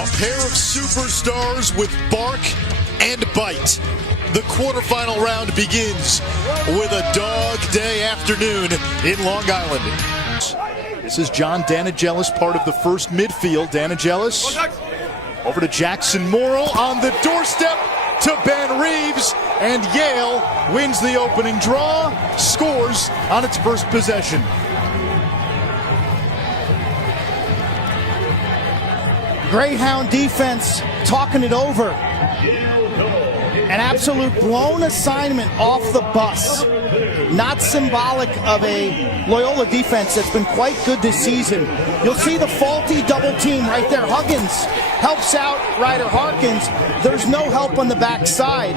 A pair of superstars with bark and bite. The quarterfinal round begins with a dog day afternoon in Long Island. This is John Danigelis, part of the first midfield. Danigelis over to Jackson Morrill on the doorstep to Ben Reeves, and Yale wins the opening draw, scores on its first possession. Greyhound defense talking it over. An absolute blown assignment off the bus. Not symbolic of a Loyola defense that's been quite good this season. You'll see the faulty double team right there. Huggins helps out Ryder Harkins. There's no help on the backside.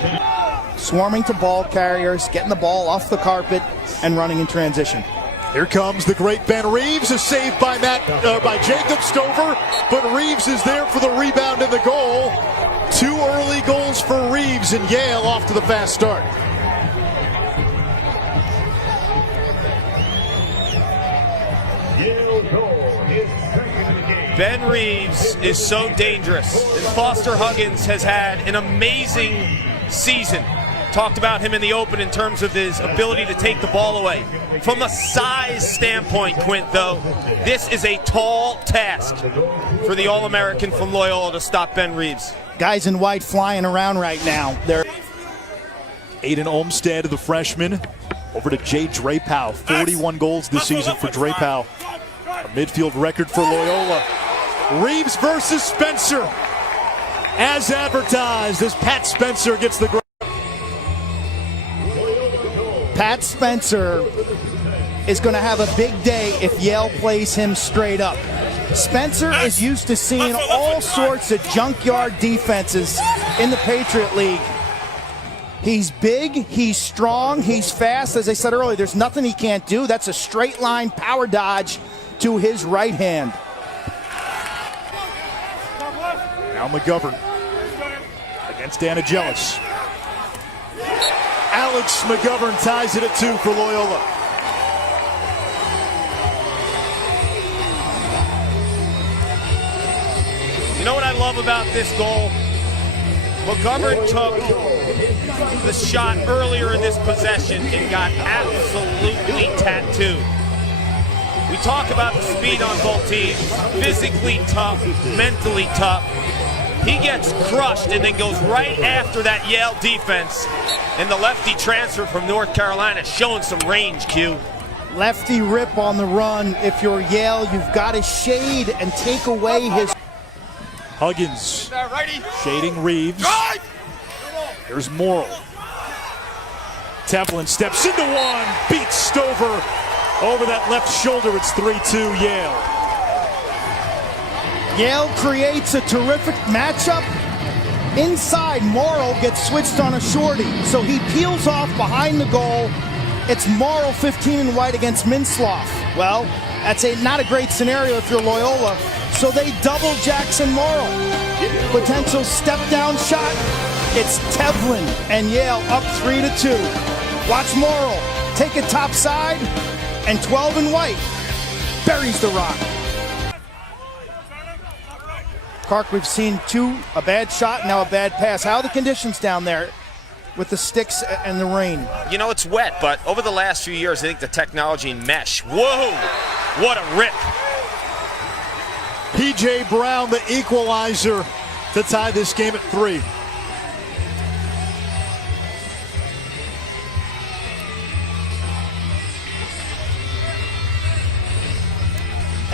Swarming to ball carriers, getting the ball off the carpet and running in transition. Here comes the great Ben Reeves, a save by Jacob Stover, but Reeves is there for the rebound and the goal. 2 early goals for Reeves, and Yale off to the fast start. Ben Reeves is so dangerous. And Foster Huggins has had an amazing season. Talked about him in the open in terms of his ability to take the ball away. From a size standpoint, Quint, though, this is a tall task for the All-American from Loyola to stop Ben Reeves. Guys in white flying around right now. They're Aiden Olmstead, the freshman, over to Jay Drapeau. 41 goals this season for Drapeau. A midfield record for Loyola. Reeves versus Spencer. As advertised, as Pat Spencer gets the Pat Spencer is going to have a big day if Yale plays him straight up. Spencer is used to seeing all sorts of junkyard defenses in the Patriot League. He's big, he's strong, he's fast. As I said earlier, there's nothing he can't do. That's a straight line power dodge to his right hand. Now McGovern against Danigelis. Alex McGovern ties it at 2 for Loyola. You know what I love about this goal? McGovern took the shot earlier in this possession and got absolutely tattooed. We talk about the speed on both teams, physically tough, mentally tough. He gets crushed and then goes right after that Yale defense. And the lefty transfer from North Carolina showing some range, Q. Lefty rip on the run. If you're Yale, you've got to shade and take away his... Huggins shading Reeves. Here's Morrill. Tevlin steps into one, beats Stover over that left shoulder. It's 3-2 Yale. Yale creates a terrific matchup. Inside, Morrill gets switched on a shorty, so he peels off behind the goal. It's Morrill 15 in white against Minsloff. Well, that's not a great scenario if you're Loyola, so they double Jackson Morrill. Potential step-down shot. It's Tevlin and Yale up 3-2. Watch Morrill take it top side, and 12 in white buries the rock. Clark, we've seen a bad shot, now a bad pass. How are the conditions down there with the sticks and the rain? You know, it's wet, but over the last few years, I think the technology and mesh. Whoa, what a rip. P.J. Brown, the equalizer, to tie this game at 3.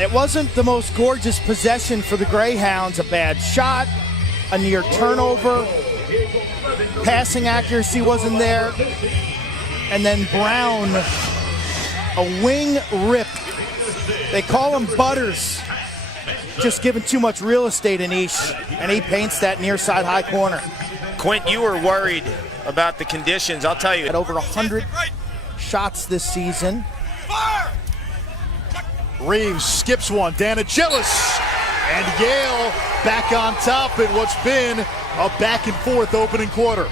It wasn't the most gorgeous possession for the Greyhounds. A bad shot, a near turnover, passing accuracy wasn't there, and then Brown, a wing rip. They call him Butters, just giving too much real estate in Ish, and he paints that near side high corner. Quint, you were worried about the conditions. I'll tell you. At over 100 shots this season. Reeves skips one, Danigelis, and Yale back on top in what's been a back and forth opening quarter.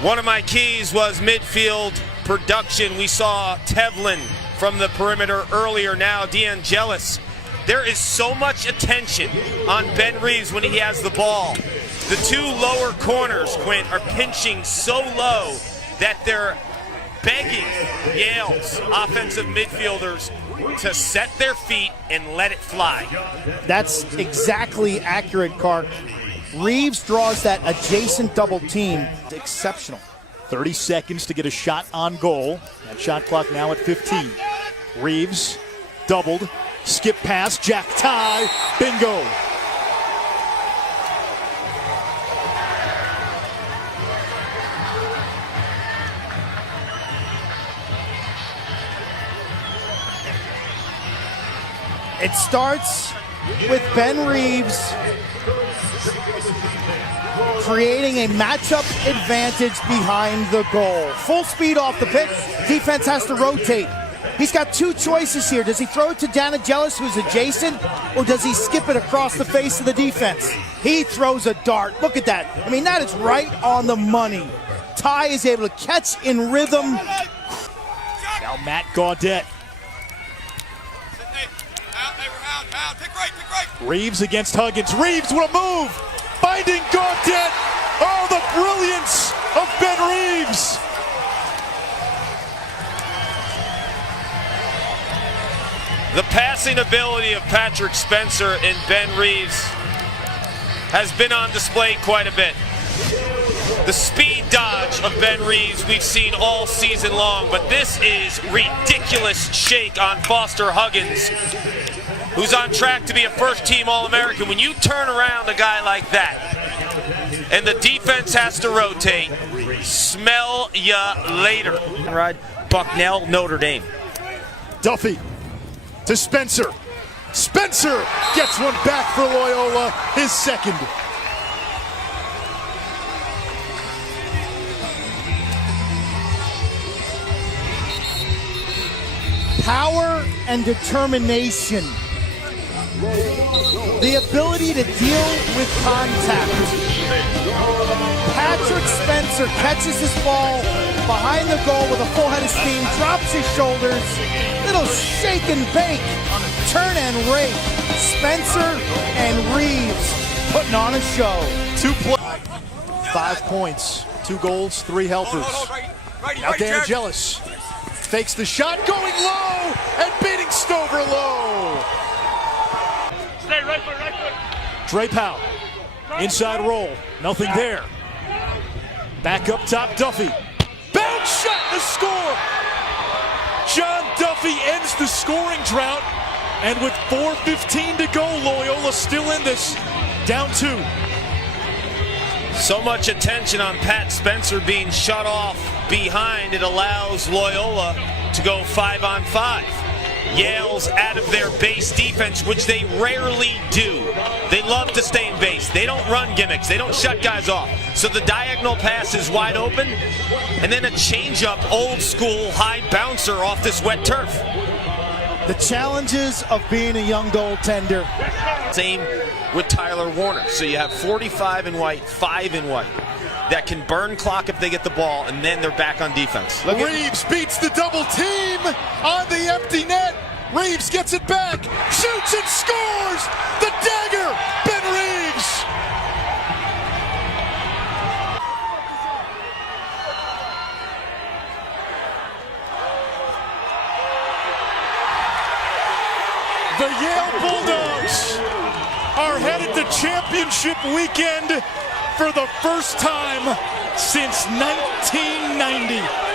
One of my keys was midfield production. We saw Tevlin from the perimeter earlier. Now DeAngelis. There is so much attention on Ben Reeves when he has the ball. The two lower corners, Quint, are pinching so low that they're begging Yale's offensive midfielders to set their feet and let it fly. That's exactly accurate, Clark. Reeves draws that adjacent double team. Exceptional. 30 seconds to get a shot on goal. That shot clock now at 15. Reeves doubled. Skip pass, Jack tie, bingo. It starts with Ben Reeves creating a matchup advantage behind the goal. Full speed off the pitch, defense has to rotate. He's got two choices here. Does he throw it to DeAngelis, who's adjacent, or does he skip it across the face of the defense? He throws a dart. Look at that. I mean, that is right on the money. Ty is able to catch in rhythm. Now Matt Gaudette. Reeves against Huggins. Reeves with a move. Finding Gaudette. Oh, the brilliance of Ben Reeves. The passing ability of Patrick Spencer and Ben Reeves has been on display quite a bit. The speed dodge of Ben Reeves we've seen all season long, but this is ridiculous shake on Foster Huggins, who's on track to be a first-team All-American. When you turn around a guy like that and the defense has to rotate, smell ya later. Right, Bucknell, Notre Dame. Duffy to Spencer. Spencer gets one back for Loyola, his second. Power and determination. The ability to deal with contact. Patrick Spencer catches his ball behind the goal with a full head of steam, drops his shoulders, little shake and bake, turn and rake. Spencer and Reeves putting on a show. 5 points, 2 goals, 3 helpers. Now DeAngelis fakes the shot, going low and beating Stover low. Stay right foot, right foot. Drapeau, inside roll, nothing there. Back up top, Duffy. Bounce shot, the score. John Duffy ends the scoring drought, and with 4:15 to go, Loyola still in this, down 2. So much attention on Pat Spencer being shut off behind. It allows Loyola to go 5-on-5. Yale's out of their base defense, which they rarely do. They love to stay in base. They don't run gimmicks. They don't shut guys off. So the diagonal pass is wide open, and then a change-up, old-school high bouncer off this wet turf. The challenges of being a young goaltender. Same with Tyler Warner. So you have 45 in white, 5 in white, that can burn clock if they get the ball, and then they're back on defense. Reeves beats the double team on the empty net. Reeves gets it back, shoots and scores! The dagger, Ben Reeves! The Yale Bulldogs are headed to championship weekend for the first time since 1990.